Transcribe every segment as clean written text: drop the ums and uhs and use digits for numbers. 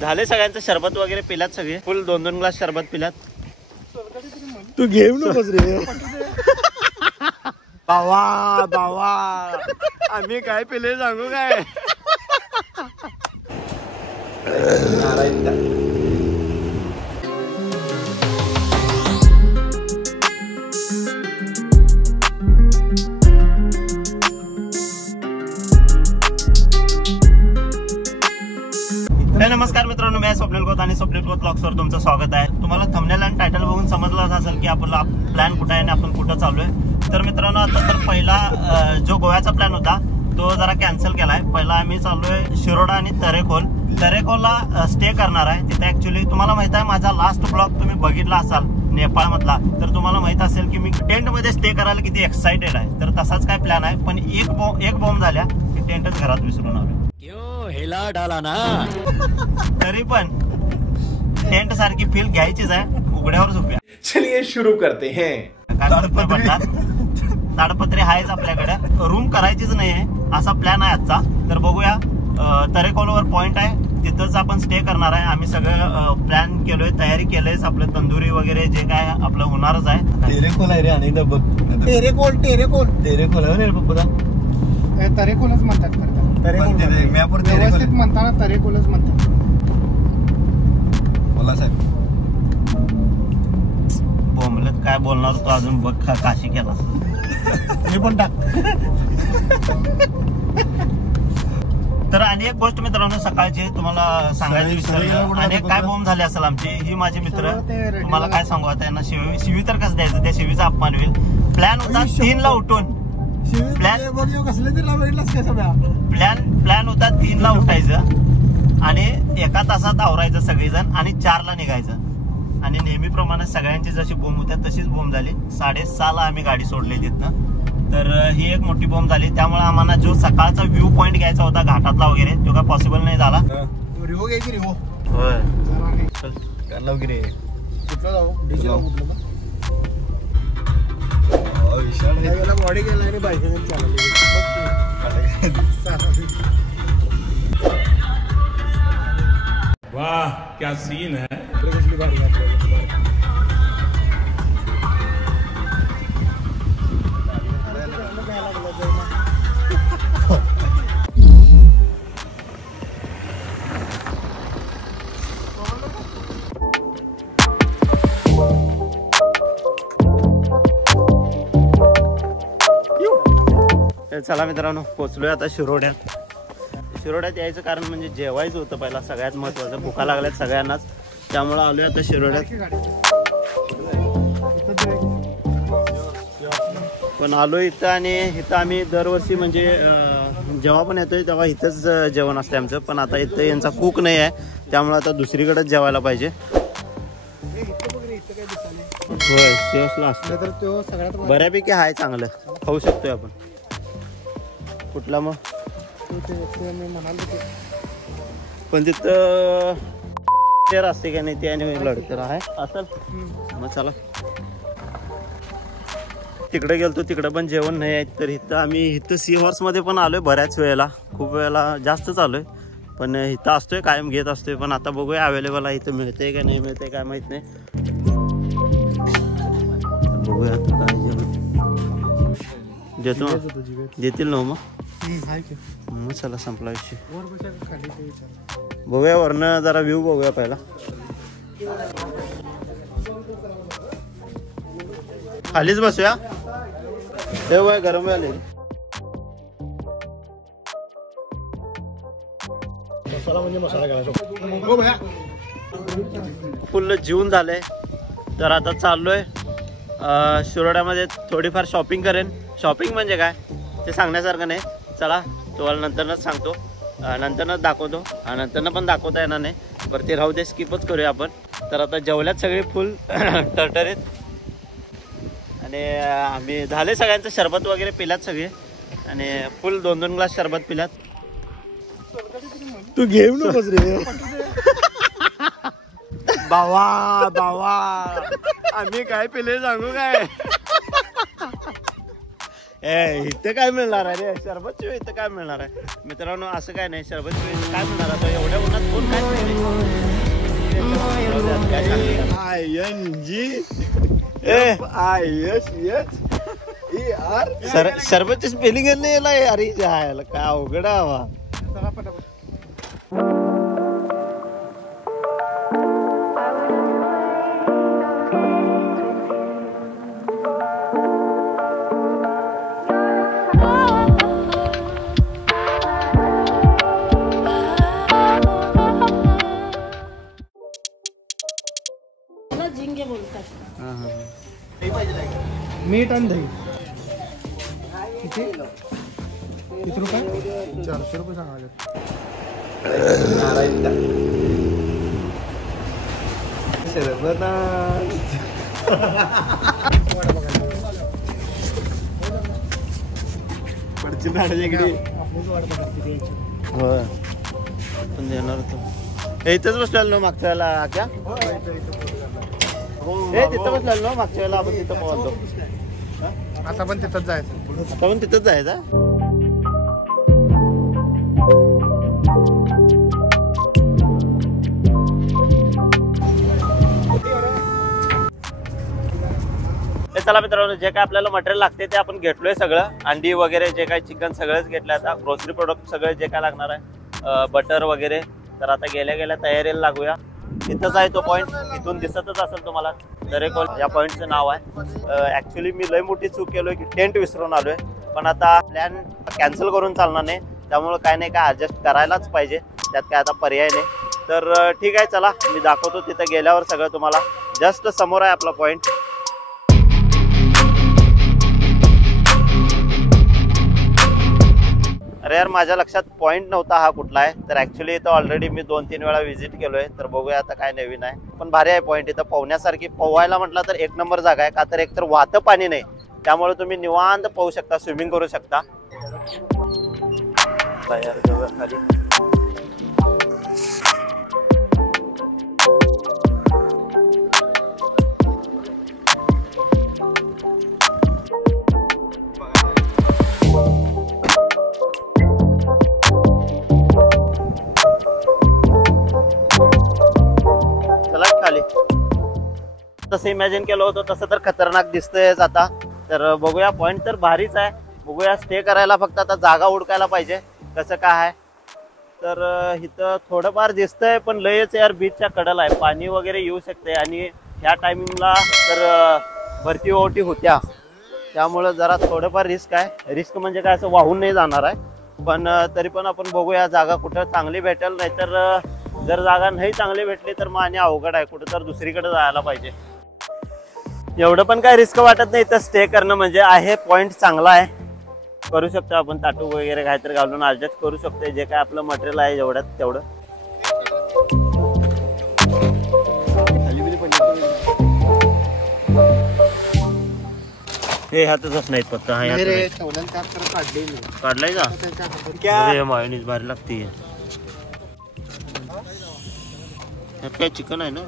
झाले सगळ्यांचं शरबत वगैरे पिलात सगळे फुल 2-2 ग्लास शरबत पिलात. तू घेऊ नकोस रे बावा बावा आम्ही काय पिले सांगू काय. नमस्कार मित्रांनो, मी स्वप्नील खोत आणि स्वप्नील खोत ब्लॉग्सवर तुमचं स्वागत आहे. तुम्हाला थंबनेल आणि टायटल बघून समजलंच असेल की आपला प्लॅन कुठं आहे आणि आपण कुठं चालू आहे. तर मित्रांनो, आता तर पहिला जो गोव्याचा प्लॅन होता तो जरा कॅन्सल केलाय. पहिला आम्ही चाललोय शिरोडा आणि तरेकोलला स्टे करणार आहे. तिथे ऍक्च्युली तुम्हाला माहित आहे, माझा लास्ट ब्लॉग तुम्ही बघितला असाल नेपाळ मधला, तर तुम्हाला माहित असेल की मी टेंट मध्ये स्टे करायला किती एक्साइटेड आहे. तर तसाच काय प्लॅन आहे, पण एक बॉम्ब झाल्या की टेंटच घरात विसरून आलो. हेला डाला ना तरी पण टेंट सारखी फील घ्यायचीच आहे. उघड्यावर झोपूया. चलिए शुरू करते हैं. ताडपत्री आहेच आपल्याकडे, रूम करायचीच नाहीये असा प्लॅन आहे आजचा. तर बघूया, तरेकोलवर पॉइंट आहे, तिथंच आपण स्टे करणार आहे. आम्ही सगळं प्लॅन केलोय, तयारी केलंय. आपलं तंदुरी वगैरे जे काय आपलं होणारच आहे. टेरेकोल आहे रे. आणि टेरेकोल रे पप्पा, तरेकोलच म्हणतात. व्यवस्थित म्हणताना तरेकोलच म्हणतात. बोला साहेब. बोंबलत काय बोलणार तो अजून बघ. काशी केला मी पण टाक. तर आणि एक गोष्ट मित्रांनो, सकाळची तुम्हाला सांगायची विसरलं. आणि काय बोंब झाली असेल आमची. ही माझे मित्र, तुम्हाला काय सांगू आता, यांना शिवी तर कसं द्यायचं, त्या शिवीचा अपमान होईल. प्लॅन होता 3ला उठून. प्लॅन होता 3ला उठायचं आणि 1 तासात आवरायचं सगळेजण आणि 4ला निघायचं. आणि नेहमीप्रमाणे सगळ्यांची जशी बोंब होत्या तशीच बोंब झाली. 6:30ला आम्ही गाडी सोडली तिथनं. तर ही एक मोठी बोंब झाली. त्यामुळे आम्हाला जो सकाळचा व्ह्यू पॉइंट घ्यायचा होता घाटातला वगैरे, तो काय पॉसिबल नाही झाला. रिओ घ्यायची. रिओ होय वगैरे कुठलं जाऊ डीजेला कुठलं बॉडी गेला रे बाईक वाह क्या सीन है. चला मित्रांनो, पोचलोय आता शिरोड्यात यायचं कारण म्हणजे जेवायचं होतं पहिला, सगळ्यात महत्वाचं. भुका लागल्यात सगळ्यांनाच, त्यामुळे आलोय आता शिरोड्यात. पण आलोय इथं, आणि इथं आम्ही दरवर्षी म्हणजे जेव्हा पण येतोय तेव्हा इथंच जेवण असते आमचं. पण आता इथं यांचा कुक नाही आहे, त्यामुळे आता दुसरीकडेच जेवायला पाहिजे. होय, सेवसला असतं तर तो सगळ्यात बऱ्यापैकी आहे, चांगलं खाऊ शकतोय आपण. कुठला मग पण तिथं चेअर असते का नाही, ते आणि लढतर आहे असल. मग चला, तिकडे गेलतो, तिकडे पण जेवण नाही आहे. तर इथं सी हॉर्स मध्ये पण आलोय बऱ्याच वेळेला, खूप वेळेला जास्तच आलोय. पण इथं असतोय, कायम घेत असतोय. पण आता बघूया अवेलेबल आहे, इथं मिळते का नाही मिळते काय माहित नाही. बघूया आता काय जेवण देतो, देतील ना मग. चला, संपला विषय. बघूया वरनं जरा व्ह्यू बघूया पहिला. खालीच बसूया. तेव्हा गरम आले. फुल जीवन झालंय. तर आता चाललोय शिरोड्यामध्ये, थोडीफार शॉपिंग करेन. शॉपिंग म्हणजे काय ते सांगण्यासारखं नाही. चला, तुम्हाला नंतरच सांगतो, नंतरच दाखवतो. नंतरनं पण दाखवता येणार नाही. बरं, ते राहू दे, स्किपच करूया आपण. तर आता जेवल्यात सगळे फुल टरटरीत. आणि आम्ही झाले सगळ्यांचं शरबत वगैरे पिलात सगळे, आणि फुल 2-2 ग्लास शरबत पिलात. तू घेऊ नकोस रे बावा बावा आम्ही काय पिले सांगू काय. इथं काय मिळणार आहे रे सरबत शिवाय इथं काय मिळणार आहे मित्रांनो असं काय नाही सरबत शिवाय काय मिळणार आता एवढ्या उन्हात कोण काय सरबतची स्पेलिंग नाही अरे काय अवघड हवा झिंगे बोलतात मीठ आणि दही किती रुपये 400 रुपये सांगायचे पडची झाडाच्याकडे पण देणार तो इथंच बसलेलो ना मागच्या वेळेला क्या तिथं बसलेलो ना मागच्या वेळेला आपण तिथं पोहोचलो आता पण तिथंच जायचं आता पण तिथंच जायचं चला मित्रांनो जे काय आपल्याला मटेरियल लागते ते आपण घेतलोय सगळं अंडी वगैरे जे काय चिकन सगळंच घेतलं आता ग्रोसरी प्रोडक्ट सगळे जे काय लागणार आहे बटर वगैरे तर आता गेल्या गेल्या तयारीला लागूया इथंच आहे तो पॉईंट इथून दिसतच असेल तुम्हाला दरेकोल या पॉईंटचं नाव आहे ऍक्च्युली मी लय मोठी चूक केलोय की टेंट विसरून आलोय पण आता प्लॅन कॅन्सल करून चालणार नाही त्यामुळे काय नाही काय ऍडजस्ट करायलाच पाहिजे त्यात काय आता पर्याय नाही तर ठीक आहे चला मी दाखवतो तिथं गेल्यावर सगळं तुम्हाला जस्ट समोर आहे आपला पॉईंट अरे यार माझ्या लक्षात पॉईंट नव्हता हा कुठला आहे तर ऍक्च्युली इथं ऑलरेडी मी 2-3 वेळा व्हिजिट केलोय तर बघूया आता काय नवीन आहे पण भारी आहे पॉईंट इथं पोहण्यासारखी पोहायला म्हटलं तर 1 नंबर जागा आहे का तर एकतर वाहतं पाणी नाही त्यामुळे तुम्ही निवांत पोहू शकता स्विमिंग करू शकता खाली तसं इमॅजिन केलं होतं तसं तर खतरनाक दिसतंयच आता तर बघूया पॉईंट तर भारीच आहे बघूया स्टे करायला फक्त आता जागा उडकायला पाहिजे कसं काय आहे तर इथं थोडंफार दिसतंय पण लयच यार बीचच्या कडेला आहे पाणी वगैरे येऊ शकते आणि ह्या टायमिंगला तर भरती ओटी होत्या त्यामुळं जरा थोडंफार रिस्क आहे रिस्क म्हणजे काय असं वाहून नाही जाणार आहे पण तरी पण आपण बघूया जागा कुठं चांगली भेटेल नाहीतर जर जागा नाही चांगली भेटली तर मग आणि अवघड आहे कुठं तर दुसरीकडे जायला पाहिजे एवढं पण काय रिस्क वाटत नाही तर स्टे करणं म्हणजे आहे पॉईंट चांगला आहे करू शकतो आपण ताटू वगैरे काहीतरी घालून ऍडजस्ट करू शकतो जे काय आपलं मटेरियल आहे जेवढ्यात तेवढं हे हातच नाहीत फक्त काढलाय का मायोनीज भारी लागते क्या चिकन है ना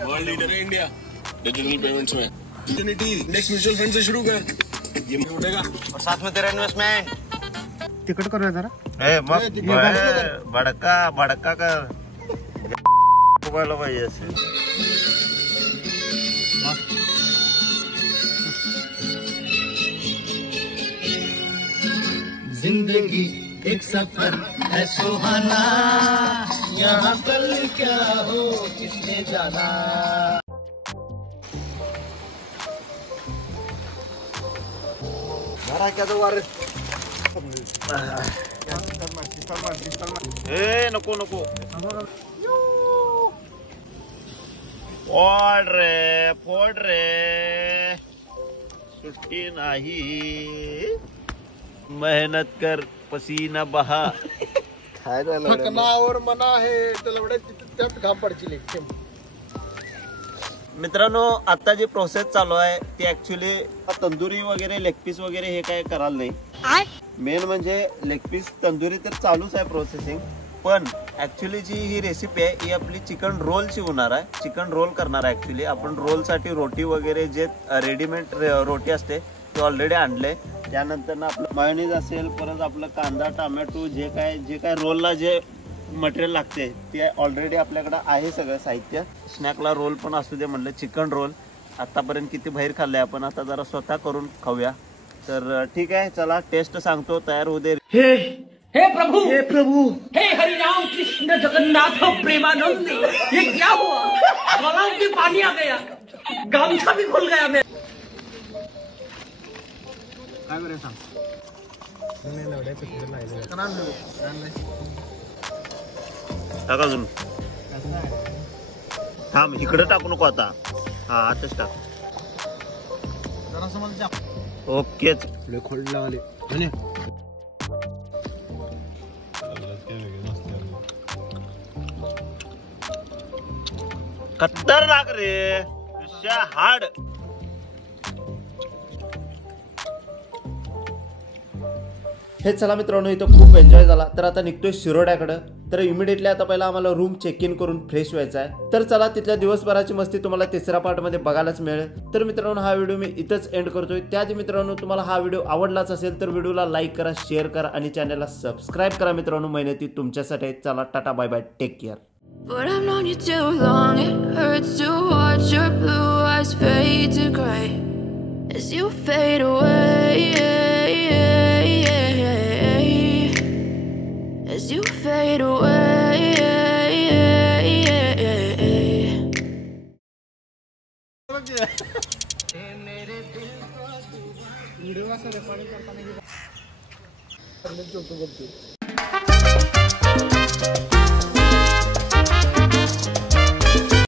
वर्ल्ड लीडर है इंडिया डिजिटल पेमेंट्स में नेक्स्ट म्यूचुअल फंड से शुरू कर ये उठेगा और साथ में तेरा इन्वेस्टमेंट तिकट करूया जरा मग बडका बडका कर पाहिजे असेल जिंदगी एक सफर है सुहाना यहाँ कल क्या हो किसने जाना क्या तो वार नको नको फोड रे सुट्टी नाही मेहनत कर पसीना बहा थकनावर मना आहे त्यात घाम पडची मित्रांनो आता जी प्रोसेस चालू आहे ती ऍक्च्युली तंदुरी वगैरे लेग पीस वगैरे हे काय करायला नाही मेन म्हणजे लेग पीस तंदुरी तर चालूच आहे प्रोसेसिंग पण ऍक्च्युली जी ही रेसिपी आहे ही आपली चिकन रोलची होणार आहे चिकन रोल करणार आहे ऍक्च्युली आपण रोलसाठी रोटी वगैरे जे रेडीमेड रोटी असते ते ऑलरेडी आणले. त्यानंतर ना आपलं मायोनीज असेल, परत आपलं कांदा टोमॅटो जे काय रोलला जे मटेरियल लागते ते ऑलरेडी आपल्याकडं आहे सगळं साहित्य. स्नॅकला रोल पण असू दे म्हणलं, चिकन रोल आतापर्यंत किती बाहेर खाल्ले आपण, आता जरा स्वतः करून खाऊया. तर ठीक आहे, चला टेस्ट सांगतो, तयार होऊ दे. हे प्रभु हे हरिराम कृष्ण जगन्नाथ प्रेमानंद, ये क्या हुआ? गलाव में पानी आ गया, गामछा भी खुल गया. मैं काय बरं सांग. टाका अजून, थांब इकडे टाकू नको आता. हा आताच टाक. ओकेच. खोड लावले खतरनाक रे, हार्ड. हे चला मित्रांनो, इथं खूप एन्जॉय झाला. तर आता निघतोय शिरोड्याकडं. तर इमिडिएटली आता पहिला आम्हाला रूम चेक इन करून फ्रेश व्हायचा आहे. तर चला तिथल्या दिवसभराची मस्ती तुम्हाला तिसऱ्या पार्टमध्ये बघायलाच मिळेल. तर मित्रांनो, हा व्हिडिओ मी इथंच एंड करतोय. त्याआधी मित्रांनो, तुम्हाला हा व्हिडिओ आवडलाच असेल तर व्हिडिओला लाईक करा, शेअर करा आणि चॅनलला सबस्क्राईब करा. मित्रांनो, मेहनती तुमच्यासाठी. चला tata, bye bye, take care. But I've known you too long, it hurts to watch your blue eyes fade to gray as you fade away, as you fade away. Video असं recording करताना